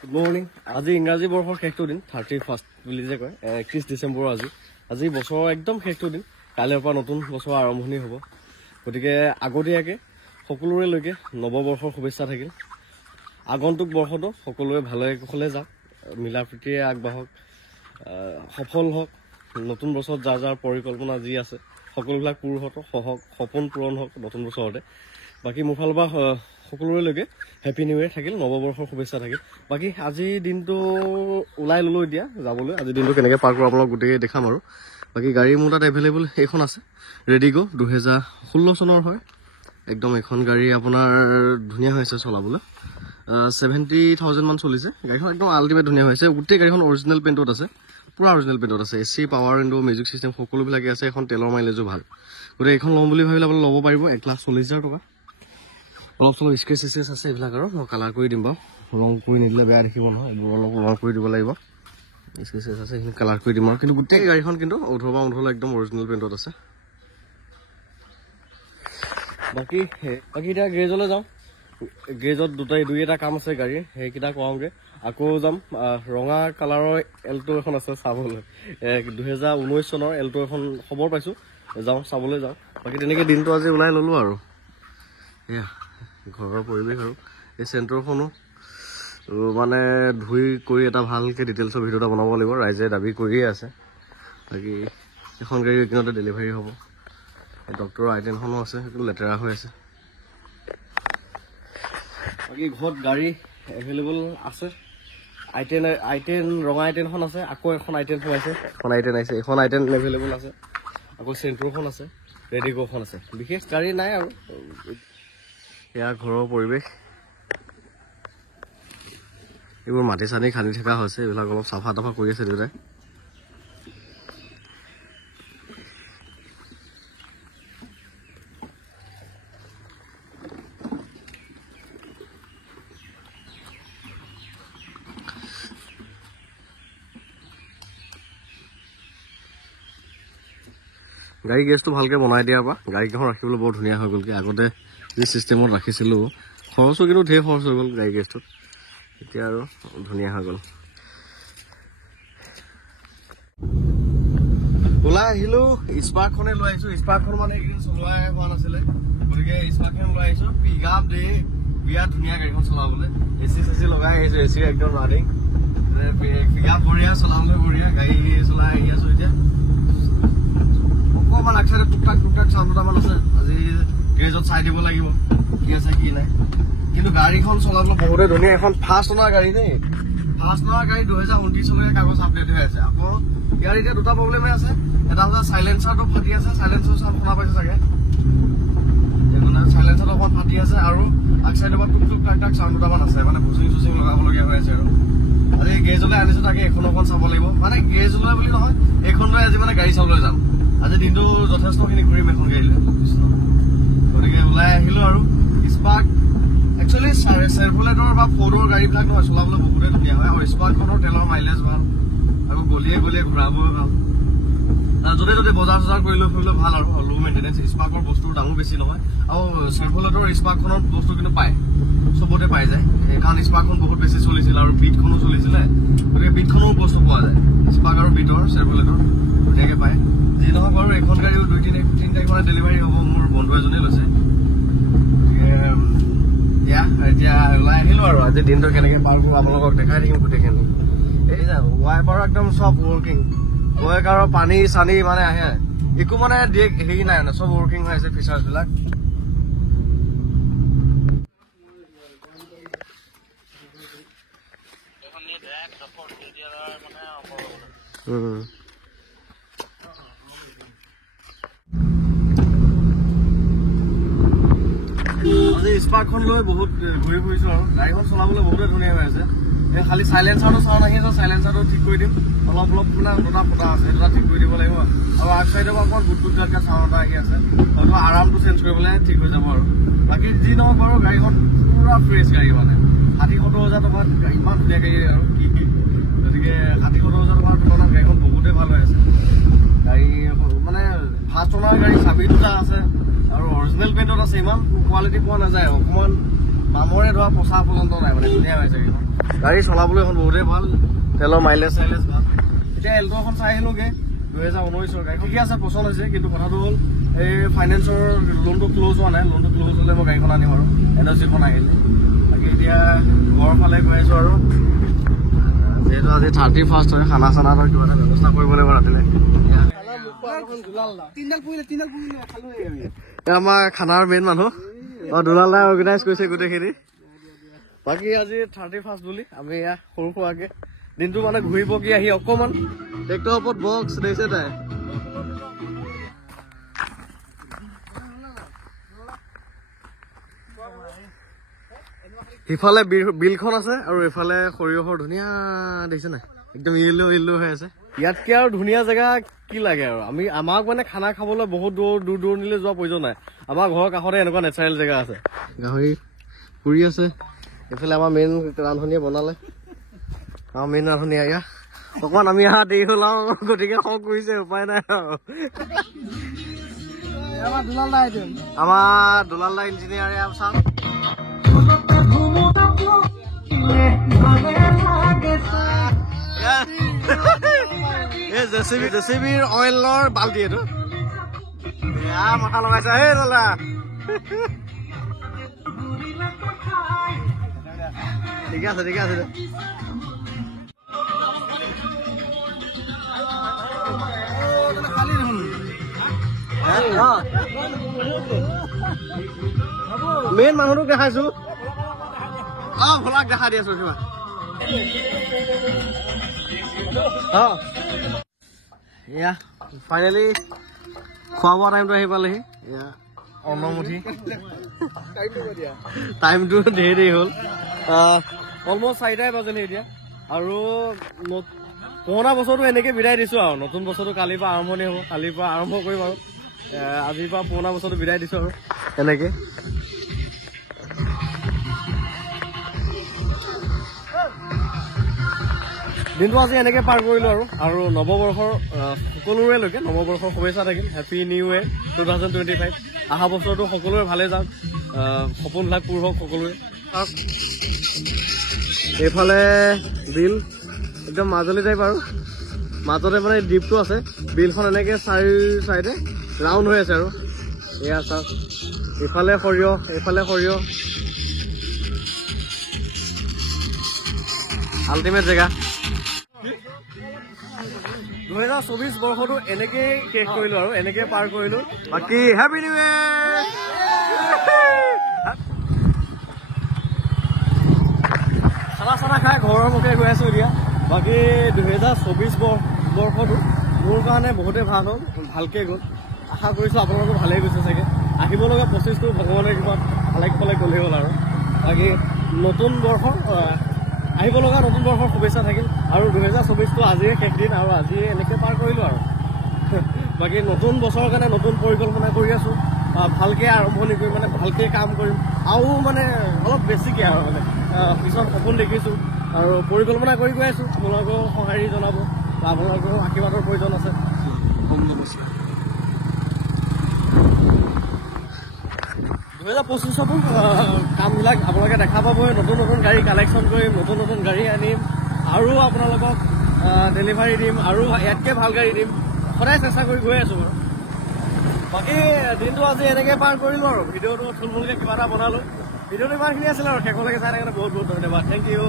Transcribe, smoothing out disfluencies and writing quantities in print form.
Good morning. আজি ইংৰাজী বৰ্ষৰ শেষটো দিন, 31 বুলি যে কয়, 31 ডিচেম্বৰ আজি বছৰৰ একদম শেষটো দিন। কাইলৈৰ পৰা নতুন বছৰৰ আৰম্ভণি হ'ব। গতিকে আগতীয়াকৈ সকলোৰেলৈকে নৱবৰ্ষৰ শুভেচ্ছা থাকিল। আগন্তুক বৰ্ষটো সকলোৱে ভালে কুশলে যাওক, মিলা প্ৰীতিৰে আগবাঢ়ক, সফল হওক। নতুন বছৰত যাৰ যাৰ পৰিকল্পনা যি আছে সকলোবিলাক পূৰ হওক, সপোন পূৰণ হওক নতুন বছৰতে। বাকী মোৰ ফালৰ পৰা সকলোৰেলৈকে হেপী নিউ ইয়েৰ থাকিল, নৱবৰ্ষৰ শুভেচ্ছা থাকিল। বাকী আজিৰ দিনটো ওলাই ল'লোঁ এতিয়া যাবলৈ। আজিৰ দিনটো কেনেকৈ পাৰ কৰোঁ আপোনালোক গোটেই দেখাম আৰু। বাকী গাড়ী মোৰ তাত এভেইলেবল এইখন আছে, ৰেডিগ' 2016 চনৰ হয়। একদম এখন গাড়ী আপোনাৰ ধুনীয়া হৈছে চলাবলৈ। 70,000 মান চলিছে গাড়ীখন, একদম আল্টিমেট ধুনীয়া হৈছে। গোটেই গাড়ীখন অৰিজিনেল পেইণ্টত আছে, পূৰা অৰিজিনেল পেইণ্টত আছে। AC, power window, music system সকলোবিলাকে আছে। এখন তেলৰ মাইলেজো ভাল। গতিকে এইখন ল'ম বুলি ভাবিলে আপুনি ল'ব পাৰিব। 1,40,000 টকা। অলপ চলপ স্কেচ আছে এইবিলাক, আৰু মই কালাৰ কৰি দিম বাৰু। ৰং কৰি নিদিলে বেয়া দেখিব নহয়, এইবোৰ অলপ ৰং কৰি দিব লাগিব। স্কেচ আছে সেইখিনি কালাৰ কৰি দিম আৰু। কিন্তু গোটেই গাড়ীখন কিন্তু 18 একদম অৰিজিনেল পেইণ্টত আছে। বাকী এতিয়া গেৰেজলৈ যাওঁ। গেৰেজত দুই এটা কাম আছে গাড়ীৰ, সেইকেইটা কৰাওঁগৈ। আকৌ যাম ৰঙা কালাৰৰ এল্টো এখন আছে চাবলৈ, 2019 চনৰ এল্টো এখন খবৰ পাইছোঁ, যাওঁ চাবলৈ যাওঁ। বাকী তেনেকৈ দিনটো আজি ওলাই ল'লোঁ আৰু। এয়া ঘৰৰ পৰিৱেশ আৰু এই চেণ্টাৰখনো মানে ধুই কৰি এটা ভালকৈ ডিটেইলছৰ ভিডিঅ' এটা বনাব লাগিব। ৰাইজে দাবী কৰিয়ে আছে। বাকী এখন গাড়ী এইকেইদিনতে ডেলিভাৰী হ'ব। ডক্টৰৰ I-10খনো আছে, সেইটো লেতেৰা হৈ আছে। বাকী ঘৰত গাড়ী এভেইলেবল আছে। I-10 ৰঙা I-10খন আছে, আকৌ এখন I-10 সোমাইছে, এখন I-10 আহিছে, এখন I-10 এভেইলেবল আছে। আকৌ চেণ্ট্ৰ'খন আছে, ৰেডিগ'খন আছে। বিশেষ গাড়ী নাই আৰু। এয়া ঘৰৰ পৰিৱেশ। এইবোৰ মাটি চানি খান্দি থকা হৈছে, এইবিলাক অলপ চাফা তাফা কৰি আছে দেউতাই। গাড়ী গেছটো ভালকৈ বনাই দিয়াৰ পৰা গাড়ীকেইখন ৰাখিবলৈ বৰ ধুনীয়া হৈ গ'লগৈ। আগতে যি চিষ্টেমত ৰাখিছিলোঁ, খৰচো কিন্তু ঢেৰ খৰচ হৈ গ'ল গাড়ী গেছটোত। এতিয়া আৰু ধুনীয়া হৈ গ'ল। ওলাই আহিলোঁ, স্পাৰ্কখনে লৈ আহিছোঁ। স্পাৰ্কখন মানে এইকেইদিন চলোৱাই হোৱা নাছিলে, গতিকে স্পাৰ্কখন লৈ আহিছোঁ। পিক আপ দে বিৰাট ধুনীয়া গাড়ীখন চলাবলৈ। AC লগাই আহিছোঁ, AC একদম ৰানিং। পিক আপ বঢ়িয়া, চলাবলৈ বঢ়িয়া। গাড়ী চলাই আহি আছোঁ এতিয়া। অকণমান আগচাইডে টুকটাক চাউণ্ড দুটামান আছে। আজি গেৰেজত চাই দিব লাগিব কি আছে কি নাই। কিন্তু গাড়ীখন চলাবলৈ বহুতে ধুনীয়া। এখন ফাৰ্ষ্ট অনাৰ গাড়ী দেই, ফাৰ্ষ্ট অনাৰ গাড়ী। 2029 চনৰে কাগজ আপডেট হৈ আছে। আকৌ ইয়াৰ এতিয়া দুটা প্ৰব্লেমে আছে। এটা হৈছে চাইলেঞ্চাৰটো ফাটি আছে, চাইলেঞ্চাৰ চাউণ্ড শুনা পাইছে চাগে, মানে চাইলেঞ্চাৰটো অকণমান ফাটি আছে। আৰু আগচাইডৰ পৰা টুক টাক চাউণ্ড দুটামান আছে, মানে ভুচিং লগাবলগীয়া হৈ আছে। আৰু আজি গেৰেজলৈ আনিছোঁ, তাকে এখন অকণ চাব লাগিব। মানে গেৰেজলৈ বুলি নহয়, এইখন লৈ আজি মানে গাড়ী চাবলৈ যাম। আজি দিনটো যথেষ্টখিনি ঘূৰিম এখন গাড়ী লৈ। গতিকে ওলাই আহিলোঁ আৰু। স্পাৰ্ক একচুৱেলি চেভ্ৰলেটৰ বা ফ'ৰ্ডৰ গাড়ীবিলাক নহয়, চলাবলৈ বহুতে ধুনীয়া হয়। আৰু স্পাৰ্কখনৰ তেলৰ মাইলেজ ভাল, আৰু গলিয়ে ঘূৰাবও ভাল। য'তে বজাৰ চজাৰ কৰিলেও ভাল আৰু ল' মেইনটেনেঞ্চ। স্পাৰ্কৰ বস্তুৰ দামো বেছি নহয়। আৰু চেভ্ৰলেটৰ স্পাৰ্কখনত বস্তু কিন্তু পায়, চবতে পাই যায়। কাৰণ স্পাৰ্কখন বহুত বেছি চলিছিল আৰু বিটখনো চলিছিলে, গতিকে বিটখনো বস্তু পোৱা যায়। স্পাৰ্ক আৰু বিটৰ চেভ্ৰলেটৰ ধুনীয়াকৈ পায়। যি নহওক বাৰু এইখন গাড়ীও 2-3 তাৰিখ মানে ডেলিভাৰী হ'ব। মোৰ বন্ধু এজনে লৈছে। গতিকে এতিয়া ওলাই আহিলোঁ আৰু। আজি দিনটো কেনেকৈ পাৰ কৰোঁ আপোনালোকক দেখাই থাকিম গোটেইখিনি। এই যে ৱাইপাৰ একদম চব ৱৰ্কিং, ৱাইপাৰৰ পানী চানী মানে আহে, একো মানে হেৰি নাই মানে, চব ৱৰ্কিং হৈ আছে ফিচাৰ্ছবিলাক। আজি স্পাৰ্কখন লৈ বহুত ঘূৰি ফুৰিছোঁ আৰু। গাড়ীখন চলাবলৈ বহুতে ধুনীয়া হৈ আছে। খালি চাইলেঞ্চাৰটো চাউণ্ড আহি আছে, চাইলেঞ্চাৰটো ঠিক কৰি দিম। অলপ মানে দুটা ফুটা আছে, দুটা ঠিক কৰি দিব লাগিব। আৰু আগচাইডৰ পৰা অকণমান গুটগুটকৈ চাউণ্ড এটা আহি আছে, হয়তো আৰামটো চেঞ্জ কৰিবলৈ ঠিক হৈ যাব আৰু। বাকী যি নহওক বাৰু গাড়ীখন পূৰা ফ্ৰেছ গাড়ী, মানে 60-70 হাজাৰ টকাত ইমান ধুনীয়া গাড়ী আৰু কি। গতিকে 60-70 হাজাৰ টকাৰ তুলনাত গাড়ীখন বহুতেই ভাল হৈ আছে। গাড়ী মানে ফাৰ্ষ্ট অনাৰ গাড়ী, চাবি দুটা আছে আৰু অৰিজিনেল পেইণ্টত আছে। ইমান কোৱালিটি পোৱা নাযায়, অকণমান মামৰে ধোৱা পচা পৰ্যন্ত নাই মানে ধুনীয়া হৈছে এইখন গাড়ী চলাবলৈ এখন বহুতেই ভাল তেলৰ মাইলেজ চাইলেজ ভাল এতিয়া এল্টো এখন চাই আহিলোগে 2019 গাড়ী ঠিকে আছে পচন্দ হৈছে কিন্তু কথাটো হ'ল এই ফাইনেন্সৰ লোনটো ক্ল'জ হোৱা নাই লোনটো ক্ল'জ হ'লে মই গাড়ীখন আনিম আৰু এনঅ'চিখন আহিলে বাকী এতিয়া ঘৰৰ ফালে গৈ আছোঁ আৰু যিহেতু আজি 31st হয় খানা চানাৰ কিবা এটা ব্যৱস্থা কৰিব লাগিব ৰাতিলৈ আমাৰ খানাৰ মেইন মানুহ দুলাল দাই অৰ্গেনাইজ কৰিছে গোটেইখিনি বাকী আজি 31st বুলি আমি এয়া সৰু সুৰাকে দিনটো মানে ঘূৰি পকি আহি অকমান ট্ৰেক্টৰৰ ওপৰত বক্স দিছে তাই সিফালে বিলখন আছে আৰু এইফালে সৰিয়হৰ ধুনীয়া দেখিছে নাই একদম ইলো ইলো হৈ আছে ইয়াতকে আৰু ধুনীয়া জেগা কি লাগে আৰু আমাক মানে খানা খাবলৈ বহুত দূৰ দূৰণিলৈ যোৱা প্ৰয়োজন নাই আমাৰ ঘৰৰ কাষতে এনেকুৱা নেচাৰেল জেগা আছে গাহৰি পুৰি আছে এইফালে আমাৰ মেইন ৰান্ধনীয়ে বনালে আমাৰ মেইন ৰান্ধনীয়া এয়া অকমান আমি অহা দেৰি হ'ল আৰু গতিকে খং কৰিছে উপায় নাই আৰু আমাৰ দুলাল দা ইঞ্জিনিয়াৰ চাওক জেচিবিৰ অইলৰ বাল্টি এইটো মাথা লগাইছা হে দাদা ঠিকে আছে ঠিকে আছে মেইন মানুহটোক দেখাইছো ভোলাক দেখা দি আছো কিবা এয়া ফাইনেলি খোৱা বোৱা টাইমটো আহি পালেহি এয়া অন্নমুঠি টাইমটো দেৰি হ'ল অলমষ্ট 4টাই বাজিলে এতিয়া আৰু পুৰণা বছৰটো এনেকে বিদায় দিছো আৰু নতুন বছৰটো কালিৰ পৰা আৰম্ভণি হ'ব কালিৰ পৰা আৰম্ভ কৰিম আৰু আজিৰ পৰা পুৰণা বছৰটো বিদায় দিছো আৰু এনেকে দিনটো আজি এনেকে পাৰ কৰিলো আৰু নৱবৰ্ষৰ সকলোৰে লৈকে নৱবৰ্ষৰ শুভেচ্ছা থাকিল হেপী নিউ ইয়েৰ 2025 অহা বছৰটো সকলোৰে ভালে যাওক সপোনবিলাক পূৰ হওক সকলোৰে এইফালে বিল একদম মাজুলী টাইপ আৰু মাজতে মানে দ্বীপটো আছে বিলখন এনেকে চাৰি চাইডে ৰাউণ্ড হৈ আছে আৰু এয়া চাওক এইফালে সৰিয়হ আল্টিমেট জেগা 2024 বৰ্ষটো এনেকে শেষ কৰিলো আৰু এনেকে পাৰ কৰিলো বাকী হেপী নিউ ইয়েৰ খানা খাই ঘৰৰ মুখে গৈ আছো এতিয়া বাকী 2024 বৰ্ষটো মোৰ কাৰণে বহুতেই ভাল হ'ল ভালকে গ'ল আশা কৰিছো আপোনালোকৰ ভালেই গৈছে চাগে আহিব লগা 25টো ভগৱানে কিবা ভালে গ'লেই হ'ল আৰু বাকী নতুন বৰ্ষৰ আহিব লগা নতুন বৰ্ষৰ শুভেচ্ছা থাকিল আৰু 2024টো আজিয়ে শেষ দিন আৰু আজিয়ে এনেকে পাৰ কৰিলো আৰু বাকী নতুন বছৰৰ কাৰণে নতুন পৰিকল্পনা কৰি আছো ভালকে আৰম্ভণি কৰি মানে ভালকে কাম কৰিম আৰু মানে অলপ বেছিকে আৰু মানে পিছত সপোন দেখিছো আৰু পৰিকল্পনা কৰি গৈ আছো আপোনালোকেও সঁহাৰি জনাব বা আপোনালোকেও আশীৰ্বাদৰ প্ৰয়োজন আছে 2025 কামবিলাক আপোনালোকে দেখা পাবই নতুন গাড়ী কালেকশ্যন কৰিম নতুন গাড়ী আনিম আৰু আপোনালোকক ডেলিভাৰী দিম আৰু ইয়াতকৈ ভাল গাড়ী দিম সদায় চেষ্টা কৰি গৈ আছো বাৰু বাকী দিনটো আজি এনেকৈ পাৰ কৰিলোঁ আৰু ভিডিঅ'টো থুলমূলকৈ কিবা এটা বনালোঁ ভিডিঅ'টো ইমানখিনি আছিলে আৰু শেষলৈকে চাই থাকে বহুত ধন্যবাদ থেংক ইউ